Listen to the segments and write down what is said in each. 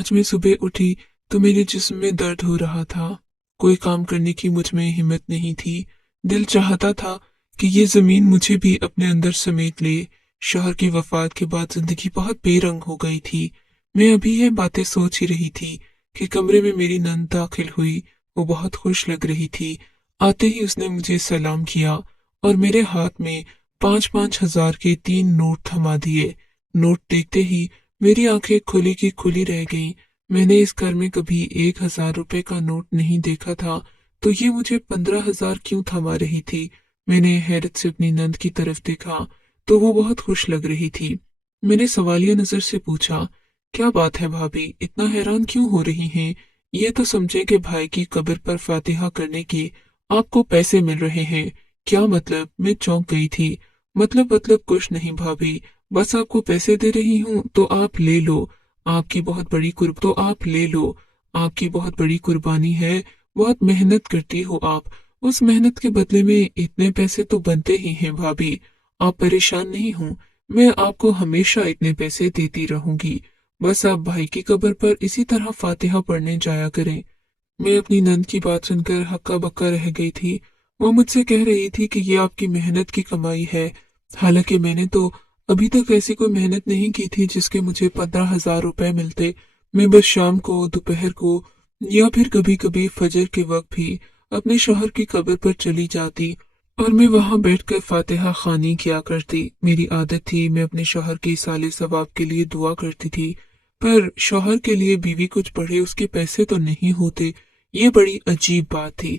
आज मैं सुबह उठी तो मेरे जिस्म में दर्द हो रहा था। कोई काम करने की मुझ में हिम्मत नहीं थी। दिल चाहता था कि ये जमीन मुझे भी अपने अंदर समेट ले। शौहर की वफात के बाद जिंदगी बहुत बेरंग हो गई थी। मैं अभी ये बातें सोच ही रही थी कि कमरे में मेरी नंद दाखिल हुई। वो बहुत खुश लग रही थी। आते ही उसने मुझे सलाम किया और मेरे हाथ में 5-5 हजार के 3 नोट थमा दिए। नोट देखते ही मेरी आंखें खुली की खुली रह गईं। मैंने इस घर में कभी 1,000 रुपए का नोट नहीं देखा था, तो ये मुझे 15,000 क्यों थमा रही थी। मैंने हैरत से अपनी नंद की तरफ देखा तो वो बहुत खुश लग रही थी। मैंने सवालिया नजर से पूछा, क्या बात है भाभी, इतना हैरान क्यों हो रही हैं? ये तो समझे कि भाई की कब्र पर फातिहा करने के आपको पैसे मिल रहे हैं। क्या मतलब? मैं चौंक गई थी। मतलब कुछ नहीं भाभी, बस आपको पैसे दे रही हूँ तो आप ले लो। आपकी बहुत बड़ी कुर्बानी है। बहुत मेहनत करती हो आप। उस मेहनत के बदले में इतने पैसे तो बनते ही हैं भाभी। आप परेशान नहीं हो, मैं आपको हमेशा इतने पैसे देती रहूंगी। बस आप भाई की कब्र पर इसी तरह फातिहा पढ़ने जाया करें। मैं अपनी नंद की बात सुनकर हक्का बक्का रह गई थी। वो मुझसे कह रही थी कि ये आपकी मेहनत की कमाई है। हालांकि मैंने तो अभी तक ऐसी कोई मेहनत नहीं की थी जिसके मुझे 15,000 रुपए मिलते। मैं बस शाम को, दोपहर को या फिर कभी कभी फजर के वक्त भी अपने शौहर की कब्र पर चली जाती और मैं वहां बैठकर फातिहा खानी किया करती। मेरी आदत थी, मैं अपने शौहर के साले सवाब के लिए दुआ करती थी। पर शौहर के लिए बीवी कुछ पढ़े उसके पैसे तो नहीं होते। ये बड़ी अजीब बात थी।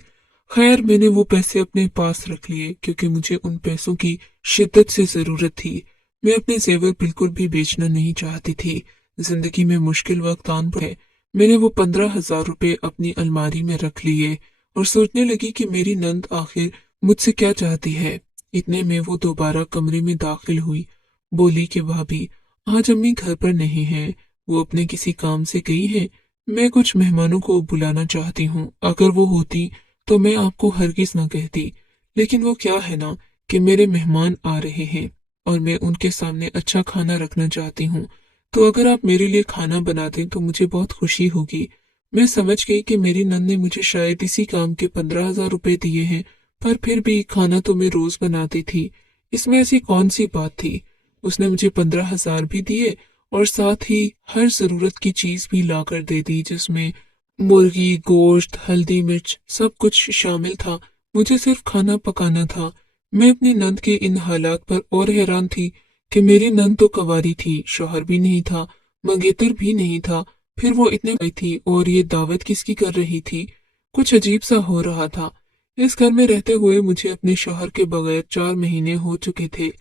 खैर, मैंने वो पैसे अपने पास रख लिए क्योंकि मुझे उन पैसों की शिद्दत से जरूरत थी। मैं अपने जेवर बिल्कुल भी बेचना नहीं चाहती थी। जिंदगी में मुश्किल वक्त आन पड़े। मैंने वो 15,000 रुपए अपनी अलमारी में रख लिए और सोचने लगी कि मेरी नंद आखिर मुझसे क्या चाहती है। इतने में वो दोबारा कमरे में दाखिल हुई। बोली कि भाभी, आज अम्मी घर पर नहीं है, वो अपने किसी काम से गई है। मैं कुछ मेहमानों को बुलाना चाहती हूँ। अगर वो होती तो मैं आपको हरगिज ना कहती। लेकिन वो क्या है ना कि मेरे मेहमान आ रहे हैं और मैं उनके सामने अच्छा खाना रखना चाहती हूँ। तो अगर आप मेरे लिए खाना बना दें तो मुझे बहुत खुशी होगी। मैं समझ गई कि मेरी नंद ने मुझे शायद इसी काम के 15,000 रुपए दिए हैं, पर फिर भी खाना तो मैं रोज बनाती थी। इसमें ऐसी कौन सी बात थी? उसने मुझे 15,000 भी दिए और साथ ही हर जरूरत की चीज भी ला कर दे दी, जिसमें मुर्गी, गोश्त, हल्दी, मिर्च सब कुछ शामिल था। मुझे सिर्फ खाना पकाना था। मैं अपनी नंद के इन हालात पर और हैरान थी कि मेरी नंद तो कवारी थी, शौहर भी नहीं था, मंगेतर भी नहीं था, फिर वो इतने आई थी और ये दावत किसकी कर रही थी? कुछ अजीब सा हो रहा था। इस घर में रहते हुए मुझे अपने शौहर के बगैर 4 महीने हो चुके थे।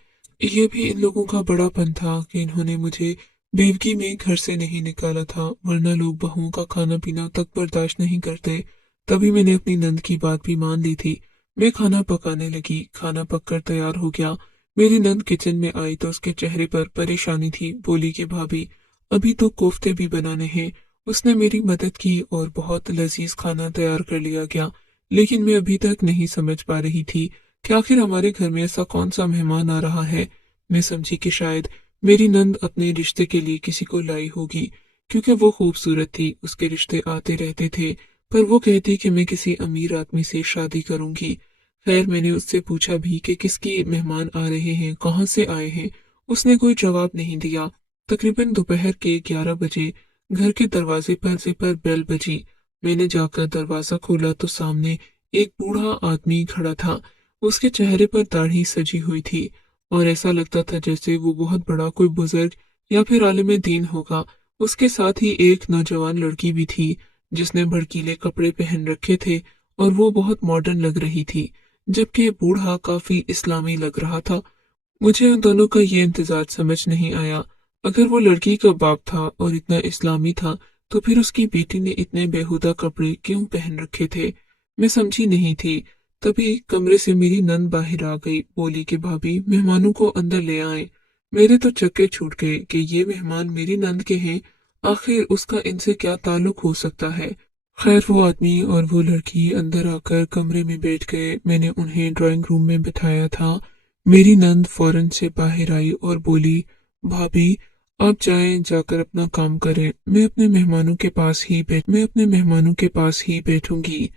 ये भी इन लोगों का बड़ापन था कि इन्होंने मुझे बेवकी में घर से नहीं निकाला था, वरना लोग बहुओं का खाना पीना तक बर्दाश्त नहीं करते। तभी मैंने अपनी नंद की बात भी मान ली थी। मैं खाना पकाने लगी। खाना पककर तैयार हो गया। मेरी नंद किचन में आई तो उसके चेहरे पर परेशानी थी। बोली कि भाभी, अभी तो कोफ्ते भी बनाने हैं। उसने मेरी मदद की और बहुत लजीज खाना तैयार कर लिया गया। लेकिन मैं अभी तक नहीं समझ पा रही थी कि आखिर हमारे घर में ऐसा कौन सा मेहमान आ रहा है। मैं समझी कि शायद मेरी नंद अपने रिश्ते के लिए किसी को लाई होगी, क्योंकि वो खूबसूरत थी। उसके रिश्ते आते रहते थे, पर वो कहती कि मैं किसी अमीर आदमी से शादी करूंगी। खैर, मैंने उससे पूछा भी कि किसकी मेहमान आ रहे हैं, कहाँ से आए हैं। उसने कोई जवाब नहीं दिया। तकरीबन दोपहर के 11 बजे घर के दरवाजे पर बेल बजी। मैंने जाकर दरवाजा खोला तो सामने एक बूढ़ा आदमी खड़ा था। उसके चेहरे पर दाढ़ी सजी हुई थी और ऐसा लगता था जैसे वो बहुत बड़ा कोई बुजुर्ग या फिर आलिम दीन होगा। उसके साथ ही एक नौजवान लड़की भी थी जिसने भड़कीले कपड़े पहन रखे थे और वो बहुत मॉडर्न लग रही थी, जबकि बूढ़ा काफी इस्लामी लग रहा था। मुझे उन दोनों का ये इंतजार समझ नहीं आया। अगर वो लड़की का बाप था और इतना इस्लामी था, तो फिर उसकी बेटी ने इतने बेहुदा कपड़े क्यों पहन रखे थे? मैं समझी नहीं थी। तभी कमरे से मेरी नंद बाहर आ गई। बोली कि भाभी, मेहमानों को अंदर ले आए। मेरे तो चक्के छूट गए कि ये मेहमान मेरी नंद के हैं। आखिर उसका इनसे क्या ताल्लुक हो सकता है? खैर, वो आदमी और वो लड़की अंदर आकर कमरे में बैठ गए। मैंने उन्हें ड्राइंग रूम में बिठाया था। मेरी नंद फौरन से बाहर आई और बोली, भाभी, आप जाएं, जाकर अपना काम करें। मैं अपने मेहमानों के पास ही बैठूंगी।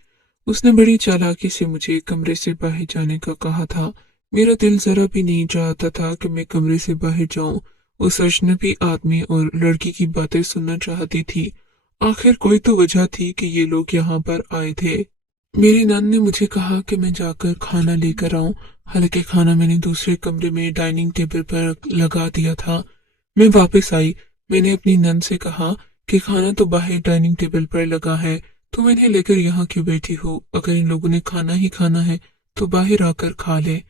उसने बड़ी चालाकी से मुझे कमरे से बाहर जाने का कहा था। मेरा दिल जरा भी नहीं चाहता था कि मैं कमरे से बाहर जाऊं। उस अजनबी आदमी और लड़की की बातें सुनना चाहती थी। आखिर कोई तो वजह थी कि ये लोग यहाँ पर आए थे। मेरी नान ने मुझे कहा कि मैं जाकर खाना लेकर आऊं। हालांकि खाना मैंने दूसरे कमरे में डाइनिंग टेबल पर लगा दिया था। मैं वापस आई। मैंने अपनी नन से कहा कि खाना तो बाहर डाइनिंग टेबल पर लगा है, तुम इन्हें लेकर यहाँ क्यों बैठी हो? अगर इन लोगों ने खाना ही खाना है तो बाहर आकर खा ले।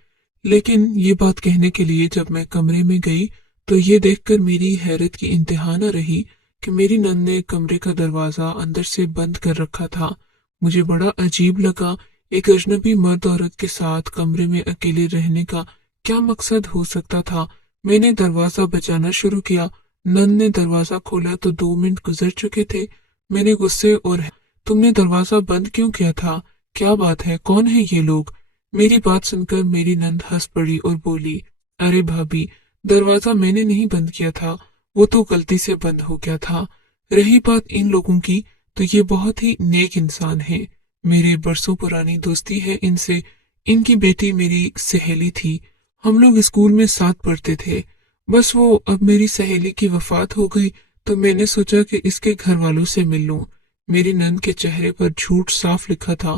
लेकिन ये बात कहने के लिए जब मैं कमरे में गई तो ये देखकर मेरी हैरत की इंतहा न रही कि मेरी नन ने कमरे का दरवाजा अंदर से बंद कर रखा था। मुझे बड़ा अजीब लगा। एक अजनबी मर्द औरत के साथ कमरे में अकेले रहने का क्या मकसद हो सकता था? मैंने दरवाजा बजाना शुरू किया। नन ने दरवाजा खोला तो 2 मिनट गुजर चुके थे। मैंने गुस्से और तुमने दरवाजा बंद क्यों किया था? क्या बात है? कौन है ये लोग? मेरी बात सुनकर मेरी नंद हंस पड़ी और बोली, अरे भाभी, दरवाजा मैंने नहीं बंद किया था, वो तो गलती से बंद हो गया था। रही बात इन लोगों की, तो ये बहुत ही नेक इंसान है। मेरी बरसों पुरानी दोस्ती है इनसे। इनकी बेटी मेरी सहेली थी। हम लोग स्कूल में साथ पढ़ते थे। बस वो अब मेरी सहेली की वफात हो गई तो मैंने सोचा कि इसके घर वालों से मिल लूं। मेरी नंद के चेहरे पर झूठ साफ लिखा था।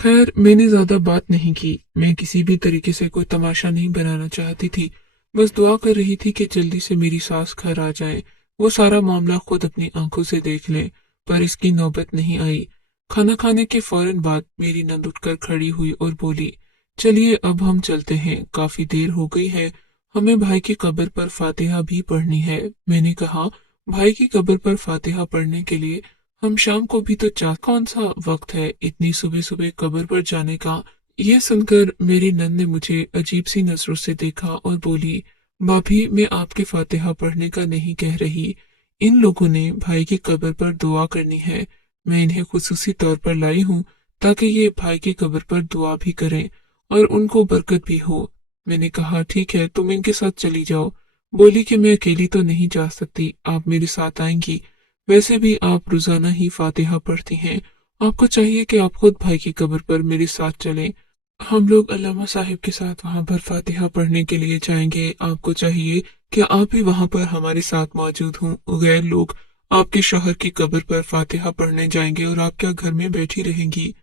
खैर, मैंने ज्यादा बात नहीं की। मैं किसी भी तरीके से कोई तमाशा नहीं बनाना चाहती थी। बस दुआ कर रही थी कि जल्दी से मेरी सास घर आ जाए, वो सारा मामला खुद अपनी आंखों से देख ले। पर इसकी नौबत नहीं आई। खाना खाने के फौरन बाद मेरी नंद उठकर खड़ी हुई और बोली, चलिए अब हम चलते हैं, काफी देर हो गई है, हमें भाई की कब्र पर फातिहा भी पढ़नी है। मैंने कहा, भाई की कब्र पर फातिहा पढ़ने के लिए हम शाम को भी तो कौन सा वक्त है इतनी सुबह सुबह कब्र पर जाने का? यह सुनकर मेरी नंद ने मुझे अजीब सी नजरों से देखा और बोली, भाभी, मैं आपके फातिहा पढ़ने का नहीं कह रही। इन लोगों ने भाई की कब्र पर दुआ करनी है। मैं इन्हें खुसूसी तौर पर लाई हूँ ताकि ये भाई की कब्र पर दुआ भी करें और उनको बरकत भी हो। मैंने कहा, ठीक है, तुम इनके साथ चली जाओ। बोली कि मैं अकेली तो नहीं जा सकती, आप मेरे साथ आएंगी। वैसे भी आप रोजाना ही फातिहा पढ़ती हैं, आपको चाहिए कि आप खुद भाई की कब्र पर मेरे साथ चलें। हम लोग अल्लामा साहिब के साथ वहां पर फातिहा पढ़ने के लिए जाएंगे। आपको चाहिए कि आप भी वहां पर हमारे साथ मौजूद हों। गैर लोग आपके शौहर की कब्र पर फातिहा पढ़ने जाएंगे और आप क्या घर में बैठी रहेंगी?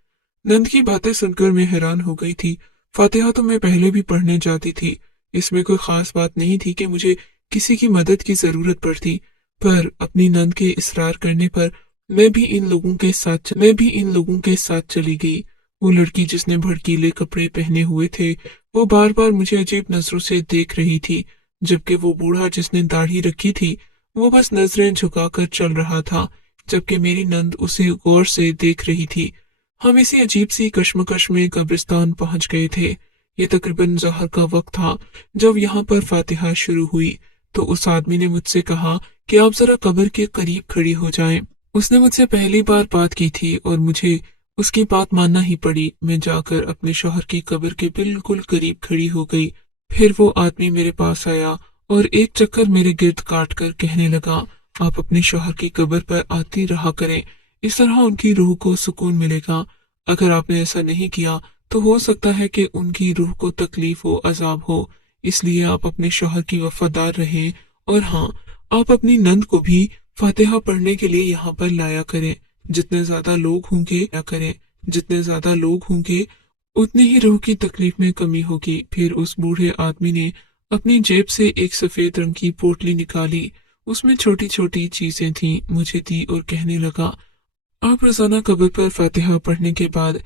नंद की बातें सुनकर मैं हैरान हो गई थी। फातिहा तो मैं पहले भी पढ़ने जाती थी। इसमें कोई खास बात नहीं थी कि मुझे किसी की मदद की जरूरत पड़ती। पर अपनी नंद के इसरार करने पर मैं भी इन लोगों के साथ चली गई। वो लड़की जिसने भड़कीले कपड़े पहने हुए थे, वो बार बार मुझे अजीब नजरों से देख रही थी, जबकि वो बूढ़ा जिसने दाढ़ी रखी थी, वो बस नजरें झुकाकर चल रहा था, जबकि मेरी नंद उसे गौर से देख रही थी। हम इसी अजीब सी कश्मकश में कब्रिस्तान पहुंच गए थे। ये तकरीबन ज़ोहर का वक्त था। जब यहाँ पर फातिहा शुरू हुई तो उस आदमी ने मुझसे कहा कि आप जरा कब्र के करीब खड़ी हो जाएं। उसने मुझसे पहली बार बात की थी और मुझे उसकी बात मानना ही पड़ी। मैं जाकर अपने शौहर की कब्र के बिल्कुल करीब खड़ी हो गई। फिर वो आदमी मेरे पास आया और एक चक्कर मेरे गिर्द काट कर कहने लगा, आप अपने शौहर की कब्र पर आती रहा करें, इस तरह उनकी रूह को सुकून मिलेगा। अगर आपने ऐसा नहीं किया तो हो सकता है कि उनकी रूह को तकलीफ हो, अजाब हो। इसलिए आप अपने शौहर की वफादार रहें। और हाँ, आप अपनी नंद को भी फातिहा पढ़ने के लिए यहाँ पर लाया करें। जितने ज्यादा लोग होंगे उतनी ही रूह की तकलीफ में कमी होगी। फिर उस बूढ़े आदमी ने अपनी जेब से एक सफेद रंग की पोटली निकाली। उसमें छोटी छोटी चीजें थीं, मुझे दी और कहने लगा, आप रोजाना कब्र पर फातिहा पढ़ने के बाद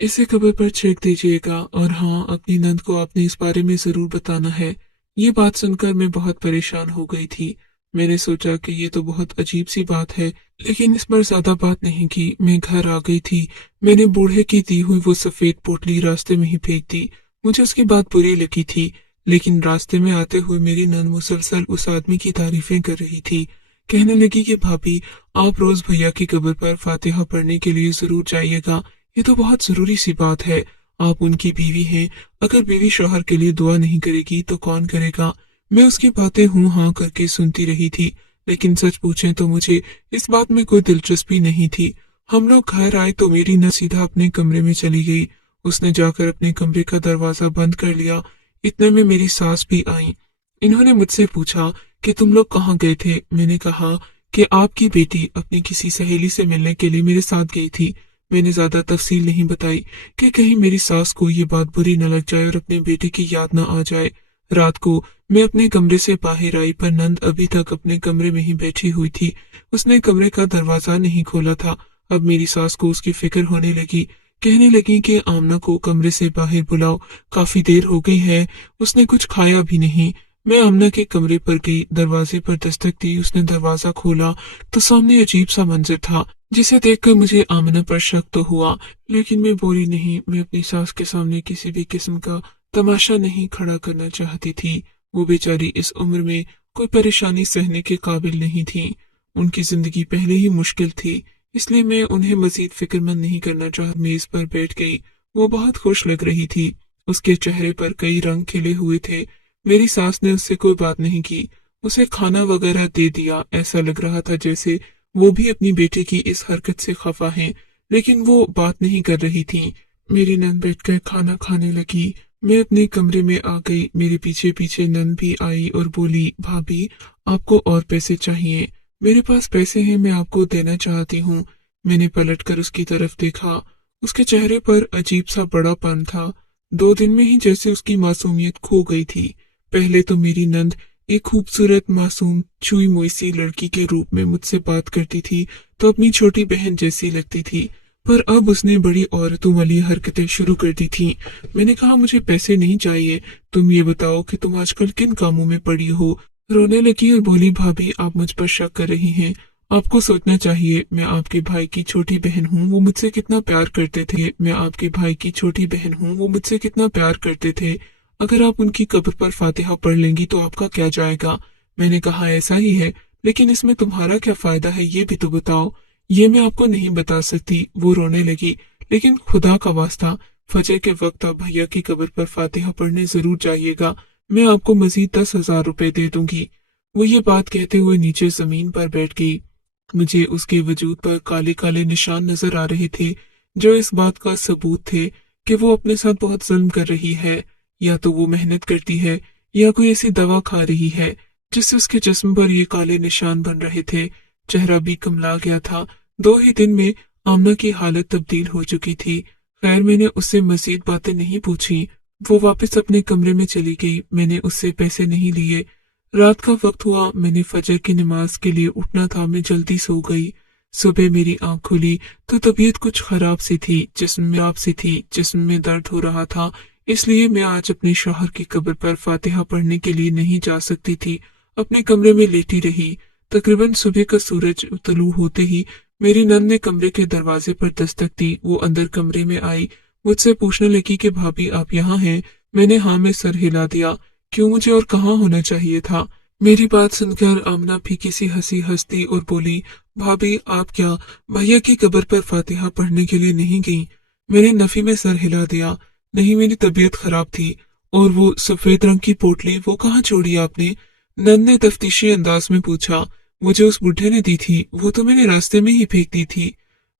इसे कब्र पर छेक दीजिएगा। और हाँ, अपनी नंद को आपने इस बारे में जरूर बताना है। ये बात सुनकर मैं बहुत परेशान हो गई थी। मैंने सोचा कि ये तो बहुत अजीब सी बात है, लेकिन इस पर ज्यादा बात नहीं की। मैं घर आ गई थी। मैंने बूढ़े की दी हुई वो सफेद पोटली रास्ते में ही फेंक दी। मुझे उसकी बात बुरी लगी थी, लेकिन रास्ते में आते हुए मेरी नंद मुसलसल उस आदमी की तारीफें कर रही थी। कहने लगी कि भाभी, आप रोज भैया की कब्र पर फातिहा पढ़ने के लिए जरूर जाइएगा। ये तो बहुत जरूरी सी बात है। आप उनकी बीवी हैं। अगर बीवी शौहर के लिए दुआ नहीं करेगी तो कौन करेगा? मैं उसकी बातें हूँ हाँ करके सुनती रही थी, लेकिन सच पूछें तो मुझे इस बात में कोई दिलचस्पी नहीं थी। हम लोग घर आए तो मेरी नंद सीधा अपने कमरे में चली गई। उसने जाकर अपने कमरे का दरवाजा बंद कर लिया। इतने में मेरी सास भी आई। इन्होंने मुझसे पूछा कि तुम लोग कहाँ गए थे। मैंने कहा कि आपकी बेटी अपनी किसी सहेली से मिलने के लिए मेरे साथ गई थी। मैंने ज्यादा तफसील नहीं बताई कि कहीं मेरी सास को ये बात बुरी न लग जाए और अपने बेटे की याद न आ जाए। रात को मैं अपने कमरे से बाहर आई, पर नंद अभी तक अपने कमरे में ही बैठी हुई थी। उसने कमरे का दरवाजा नहीं खोला था। अब मेरी सास को उसकी फिक्र होने लगी। कहने लगी कि आमना को कमरे से बाहर बुलाओ, काफी देर हो गई है, उसने कुछ खाया भी नहीं। मैं आमना के कमरे पर गई, दरवाजे पर दस्तक दी। उसने दरवाजा खोला तो सामने अजीब सा मंजर था, जिसे देखकर मुझे आमना पर शक तो हुआ, लेकिन मैं बोली नहीं। मैं अपनी सास के सामने किसी भी किस्म का तमाशा नहीं खड़ा करना चाहती थी। वो बेचारी इस उम्र में कोई परेशानी सहने के काबिल नहीं थी। उनकी जिंदगी पहले ही मुश्किल थी, इसलिए मैं उन्हें मजीद फिक्रमंद नहीं करना चाह मेज पर बैठ गई। वो बहुत खुश लग रही थी। उसके चेहरे पर कई रंग खिले हुए थे। मेरी सास ने उससे कोई बात नहीं की। उसे खाना वगैरह दे दिया। ऐसा लग रहा था जैसे वो भी अपनी बेटे की इस हरकत से खफा हैं, लेकिन वो बात नहीं कर रही थी। मेरी नंद बैठकर खाना खाने लगी। मैं अपने कमरे में आ गई। मेरे पीछे पीछे नंद भी आई और बोली, भाभी आपको और पैसे चाहिए? मेरे पास पैसे हैं, मैं आपको देना चाहती हूँ। मैंने पलटकर उसकी तरफ देखा। उसके चेहरे पर अजीब सा बड़ापन था। 2 दिन में ही जैसे उसकी मासूमियत खो गई थी। पहले तो मेरी नंद एक खूबसूरत मासूम छुई मुई सी लड़की के रूप में मुझसे बात करती थी तो अपनी छोटी बहन जैसी लगती थी, पर अब उसने बड़ी औरतों वाली हरकतें शुरू कर दी थी। मैंने कहा, मुझे पैसे नहीं चाहिए, तुम ये बताओ कि तुम आजकल किन कामों में पड़ी हो। रोने लगी और बोली, भाभी आप मुझ पर शक कर रही हैं। आपको सोचना चाहिए, मैं आपके भाई की छोटी बहन हूँ, वो मुझसे कितना प्यार करते थे। मैं आपके भाई की छोटी बहन हूँ, वो मुझसे कितना प्यार करते थे। अगर आप उनकी कब्र पर फातिहा पढ़ लेंगी तो आपका क्या जाएगा। मैंने कहा, ऐसा ही है, लेकिन इसमें तुम्हारा क्या फायदा है, ये भी तो बताओ। ये मैं आपको नहीं बता सकती। वो रोने लगी, लेकिन खुदा का वास्ता फजर के वक्त आप भैया की कब्र पर फातिहा पढ़ने जरूर जाइएगा। मैं आपको मजीद 10,000 रुपए दे दूंगी। वो ये बात कहते हुए नीचे जमीन पर बैठ गई। मुझे उसके वजूद पर काले काले निशान नजर आ रहे थे, जो इस बात का सबूत थे कि वो अपने साथ बहुत जुल्म कर रही है। या तो वो मेहनत करती है या कोई ऐसी दवा खा रही है जिससे उसके जिस्म पर ये काले निशान बन रहे थे। चेहरा भी कमला गया था। 2 ही दिन में आमना की हालत तब्दील हो चुकी थी। खैर मैंने उससे मजीद बातें नहीं पूछी। वो वापस अपने कमरे में चली गई। मैंने उससे पैसे नहीं लिए। रात का वक्त हुआ, मैंने फजर की नमाज के लिए उठना था। मैं जल्दी सो गई। सुबह मेरी आंख खुली तो तबीयत कुछ खराब सी थी, जिस्म में दर्द हो रहा था। इसलिए मैं आज अपने शौहर की कब्र पर फातिहा पढ़ने के लिए नहीं जा सकती थी। अपने कमरे में लेटी रही। तकरीबन सुबह का सूरज तुलू होते ही मेरी नंद ने कमरे के दरवाजे पर दस्तक दी। वो अंदर कमरे में आई। मुझसे पूछने लगी कि भाभी आप यहाँ हैं? मैंने हाँ में सर हिला दिया। क्यों, मुझे और कहाँ होना चाहिए था? मेरी बात सुनकर आमना फीकी सी हंसी हंसती और बोली, भाभी आप क्या भैया की कब्र पर फातिहा पढ़ने के लिए नहीं गई? मैंने नफी में सर हिला दिया। नहीं, मेरी तबीयत खराब थी। और वो सफेद रंग की पोटली वो कहाँ छोड़ी आपने? नंद ने तफ्तीशी अंदाज में पूछा। मुझे उस बुढ़े ने दी थी, वो तो मैंने रास्ते में ही फेंक दी थी।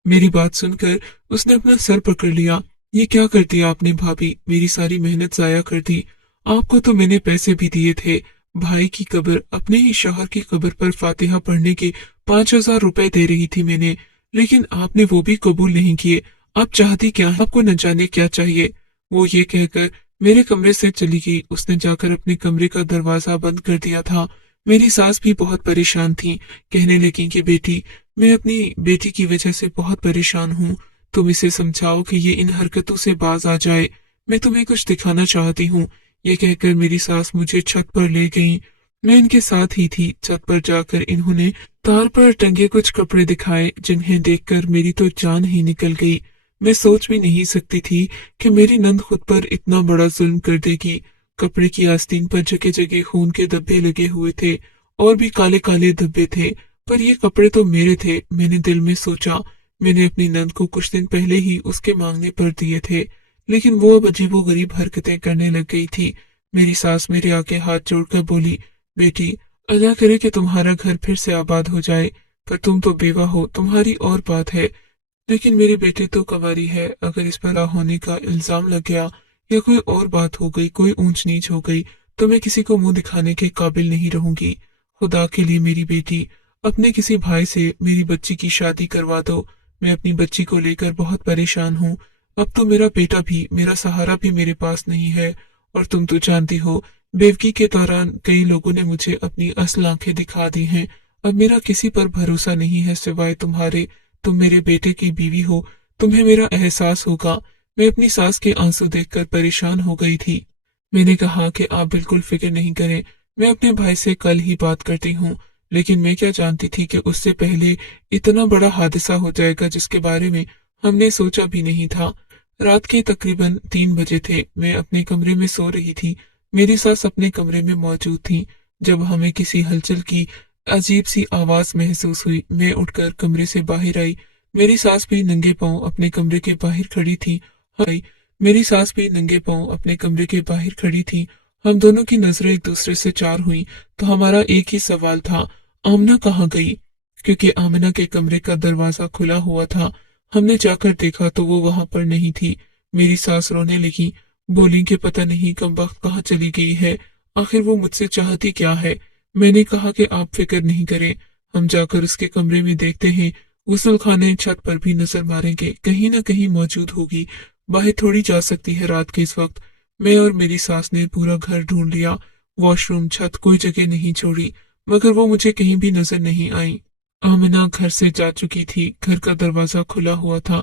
मेरी बात सुनकर उसने अपना सर पकड़ लिया। ये क्या कर दिया आपने भाभी? मेरी सारी मेहनत जाया कर दी। आपको तो मैंने पैसे भी दिए थे। भाई की कब्र, अपने ही शौहर की कब्र पर फातिहा पढ़ने के 5,000 रुपए दे रही थी मैंने, लेकिन आपने वो भी कबूल नहीं किए। आप चाहती क्या है? आपको न जाने क्या चाहिए। वो ये कहकर मेरे कमरे से चली गई। उसने जाकर अपने कमरे का दरवाजा बंद कर दिया था। मेरी सास भी बहुत परेशान थी। कहने लगी कि बेटी, मैं अपनी बेटी की वजह से बहुत परेशान हूँ। तुम इसे समझाओ कि ये इन हरकतों से बाज आ जाए। मैं तुम्हें कुछ दिखाना चाहती हूँ। ये कहकर मेरी सास मुझे छत पर ले गई। मैं इनके साथ ही थी। छत पर जाकर इन्होंने तार पर टंगे कुछ कपड़े दिखाए, जिन्हें देखकर मेरी तो जान ही निकल गई। मैं सोच भी नहीं सकती थी कि मेरी नंद खुद पर इतना बड़ा जुल्म कर देगी। कपड़े की आस्तीन पर जगह जगह खून के धब्बे लगे हुए थे और भी काले काले धब्बे थे, पर ये कपड़े तो मेरे थे। मैंने दिल में सोचा, मैंने अपनी नंद को कुछ दिन पहले ही उसके मांगने पर दिए थे, लेकिन वो अब अजीबोगरीब हरकतें करने लग गई थी। मेरी सास मेरे आगे हाथ जोड़कर बोली, बेटी, अल्लाह करे कि तुम्हारा घर फिर से आबाद हो जाए, पर तुम तो बेवा हो, तुम्हारी और बात है। लेकिन मेरी बेटी तो कंवारी है, अगर इस पर होने का इल्जाम लग गया या कोई और बात हो गई, कोई ऊंच नीच हो गई, तो मैं किसी को मुंह दिखाने के काबिल नहीं रहूंगी। खुदा के लिए मेरी बेटी, अपने किसी भाई से मेरी बच्ची की शादी करवा दो। मैं अपनी बच्ची को लेकर बहुत परेशान हूँ। अब तो मेरा बेटा भी, मेरा सहारा भी मेरे पास नहीं है। और तुम तो जानती हो, बेवकी के दौरान कई लोगों ने मुझे अपनी असल आंखें दिखा दी हैं। अब मेरा किसी पर भरोसा नहीं है सिवाय तुम्हारे। तुम मेरे बेटे की बीवी हो, तुम्हें मेरा एहसास होगा। मैं अपनी सास के आंसू देखकर परेशान हो गई थी। मैंने कहा कि आप बिल्कुल फिक्र नहीं करें, मैं अपने भाई से कल ही बात करती हूँ। लेकिन मैं क्या जानती थी कि उससे पहले इतना बड़ा हादसा हो जाएगा जिसके बारे में हमने सोचा भी नहीं था। रात के तकरीबन 3 बजे थे। मैं अपने कमरे में सो रही थी। मेरी सास अपने कमरे में मौजूद थी। जब हमें किसी हलचल की अजीब सी आवाज महसूस हुई, मैं उठकर कमरे से बाहर आई। मेरी सास भी नंगे पांव अपने कमरे के बाहर खड़ी थी। हाय, मेरी सास भी नंगे पांव अपने कमरे के बाहर खड़ी थी। हम दोनों की नजरें एक दूसरे से चार हुई तो हमारा एक ही सवाल था, आमना कहाँ गई? क्योंकि आमना के कमरे का दरवाजा खुला हुआ था। हमने जाकर देखा तो वो वहां पर नहीं थी। मेरी सास रोने लगी, बोली कि पता नहीं कब वक्त कहाँ चली गई है, आखिर वो मुझसे चाहती क्या है। मैंने कहा कि आप फिक्र नहीं करें, हम जाकर उसके कमरे में देखते हैं। गुसल खाने छत पर भी नजर मारेंगे, कहीं ना कहीं मौजूद होगी। बाहर थोड़ी जा सकती है रात के इस वक्त। मैं और मेरी सास ने पूरा घर ढूंढ लिया, वॉशरूम, छत, कोई जगह नहीं छोड़ी, मगर वो मुझे कहीं भी नजर नहीं आई। आमिना घर से जा चुकी थी। घर का दरवाजा खुला हुआ था।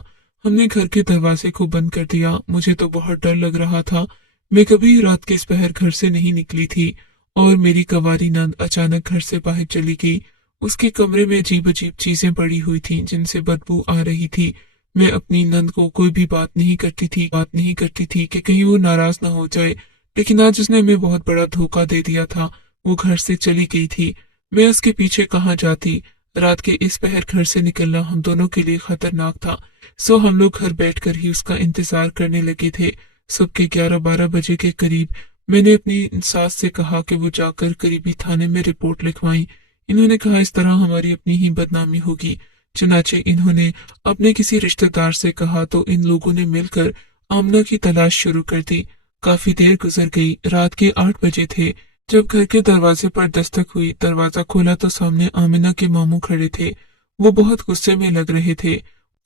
हमने घर के दरवाजे को बंद कर दिया। मुझे तो बहुत डर लग रहा था। मैं कभी रात के इस पहर घर से नहीं निकली थी। और मेरी कंवारी नंद अचानक घर से बाहर चली गई। उसके कमरे में अजीब अजीब चीजें पड़ी हुई थीं जिनसे बदबू आ रही थी। मैं अपनी नंद को कोई भी बात नहीं करती थी कि कहीं वो नाराज ना हो जाए। लेकिन आज उसने हमें बहुत बड़ा धोखा दे दिया था। वो घर से चली गई थी। मैं उसके पीछे कहाँ जाती। रात के इस पहर घर से निकलना हम दोनों के लिए खतरनाक था। सो हम लोग घर बैठकर ही उसका इंतजार करने लगे थे। सुबह के 11-12 बजे के करीब मैंने अपनी सास से कहा कि वो जाकर करीबी थाने में रिपोर्ट लिखवाएं। इन्होंने कहा इस तरह हमारी अपनी ही बदनामी होगी। चुनाचे इन्होंने अपने किसी रिश्तेदार से कहा तो इन लोगों ने मिलकर आमना की तलाश शुरू कर दी। काफी देर गुजर गई। रात के 8 बजे थे जब घर के दरवाजे पर दस्तक हुई। दरवाजा खोला तो सामने आमिना के मामू खड़े थे। वो बहुत गुस्से में लग रहे थे।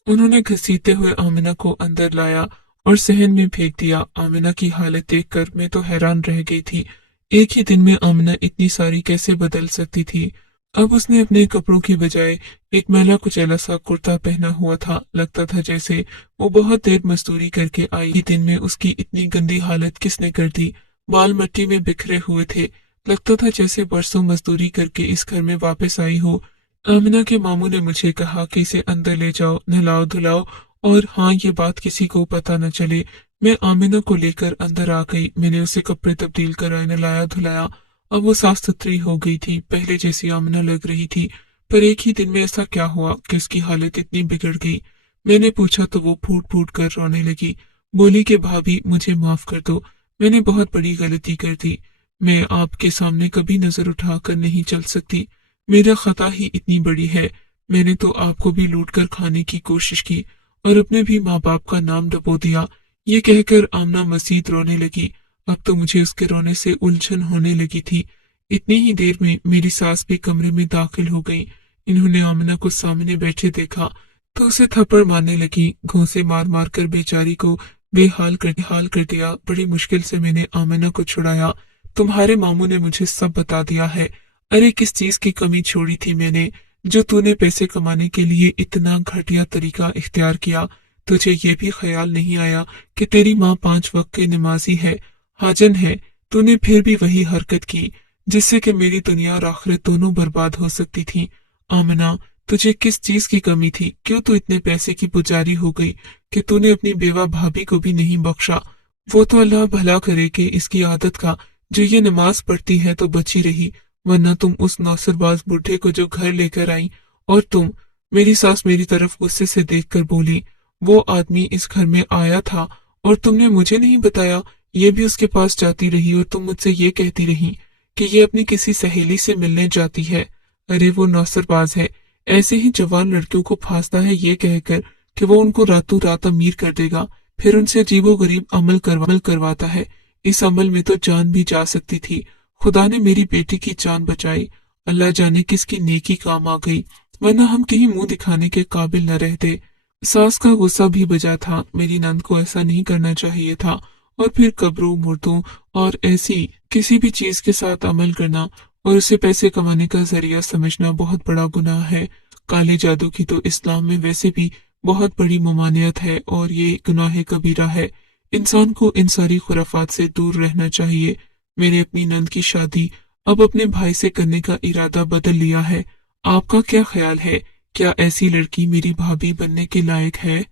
उन्होंने घसीटते हुए आमिना को अंदर लाया और सहन में फेंक दिया। आमिना की हालत देखकर मैं तो हैरान रह गई थी। एक ही दिन में आमिना इतनी सारी कैसे बदल सकती थी। अब उसने अपने कपड़ों की बजाय एक मैला कुचैला सा कुर्ता पहना हुआ था। लगता था जैसे वो बहुत देर मजदूरी करके आई। ही दिन में उसकी इतनी गंदी हालत किसने कर दी। बाल मिट्टी में बिखरे हुए थे। लगता था जैसे बरसों मजदूरी करके इस घर में वापस आई हो। आमिना के मामू ने मुझे कहा कि इसे अंदर ले जाओ, नहलाओ धुलाओ, और हाँ, ये बात किसी को पता न चले। मैं आमिना को लेकर अंदर आ गई। मैंने उसे कपड़े तब्दील कराए, नहलाया धुलाया। अब वो साफ सुथरी हो गई थी, पहले जैसी आमिना लग रही थी। पर एक ही दिन में ऐसा क्या हुआ कि उसकी हालत इतनी बिगड़ गई। मैंने पूछा तो वो फूट फूट कर रोने लगी। बोली कि भाभी मुझे माफ कर दो, मैंने बहुत बड़ी गलती कर दी। मैं आपके सामने कभी नजर उठाकर नहीं चल सकती। मेरा खता ही इतनी बड़ी है। मैंने तो आपको भी लूट कर खाने की कोशिश की और अपने भी माँ बाप का नाम डबो दिया। ये कहकर आमना मजीद रोने लगी। अब तो मुझे उसके रोने से उलझन होने लगी थी। इतनी ही देर में मेरी सास भी कमरे में दाखिल हो गई। इन्होंने आमना को सामने बैठे देखा तो उसे थप्पड़ मारने लगी। घूंसे मार मार कर बेचारी को बेहाल कर दिया। बड़ी मुश्किल से मैंने आमना को छुड़ाया। तुम्हारे मामू ने मुझे सब बता दिया है। अरे किस चीज की कमी छोड़ी थी मैंने, जो तूने पैसे कमाने के लिए इतना घटिया तरीका इख्तियार किया। तुझे ये भी ख्याल नहीं आया कि तेरी माँ 5 वक्त की नमाजी है, हाजन है। तूने फिर भी वही हरकत की जिससे कि मेरी दुनिया और आखिरत दोनों बर्बाद हो सकती थी। आमना, तुझे किस चीज की कमी थी? क्यों तू इतने पैसे की पुजारी हो गई कि तूने अपनी बेवा भाभी को भी नहीं बख्शा? वो तो अल्लाह भला करे कि इसकी आदत का जो ये नमाज पढ़ती है तो बची रही, वरना तुम उस नौसरबाज बुढ़े को जो घर लेकर आई। और तुम, मेरी सास मेरी तरफ गुस्से से देखकर बोली, वो आदमी इस घर में आया था और तुमने मुझे नहीं बताया? ये भी उसके पास जाती रही और तुम मुझसे ये कहती रही कि ये अपनी किसी सहेली से मिलने जाती है। अरे वो नौसरबाज है, ऐसे ही जवान लड़कियों को फांसता है ये कहकर कि वो उनको रातों रात अमीर कर देगा, फिर उनसे अजीबोगरीब अमल करवाता है। इस अमल में तो जान भी जा सकती थी। खुदा ने मेरी बेटी की जान बचाई। अल्लाह जाने किसकी नेकी काम आ गई, वरना हम कहीं मुंह दिखाने के काबिल न रहते। सास का गुस्सा भी बजा था। मेरी नंद को ऐसा नहीं करना चाहिए था। और फिर कब्रों, मुर्दों और ऐसी किसी भी चीज के साथ अमल करना और उसे पैसे कमाने का जरिया समझना बहुत बड़ा गुनाह है। काले जादू की तो इस्लाम में वैसे भी बहुत बड़ी ममानियत है और ये गुनाह कबीरा है। इंसान को इन सारी खुराफात से दूर रहना चाहिए। मैंने अपनी नंद की शादी अब अपने भाई से करने का इरादा बदल लिया है। आपका क्या ख्याल है? क्या ऐसी लड़की मेरी भाभी बनने के लायक है?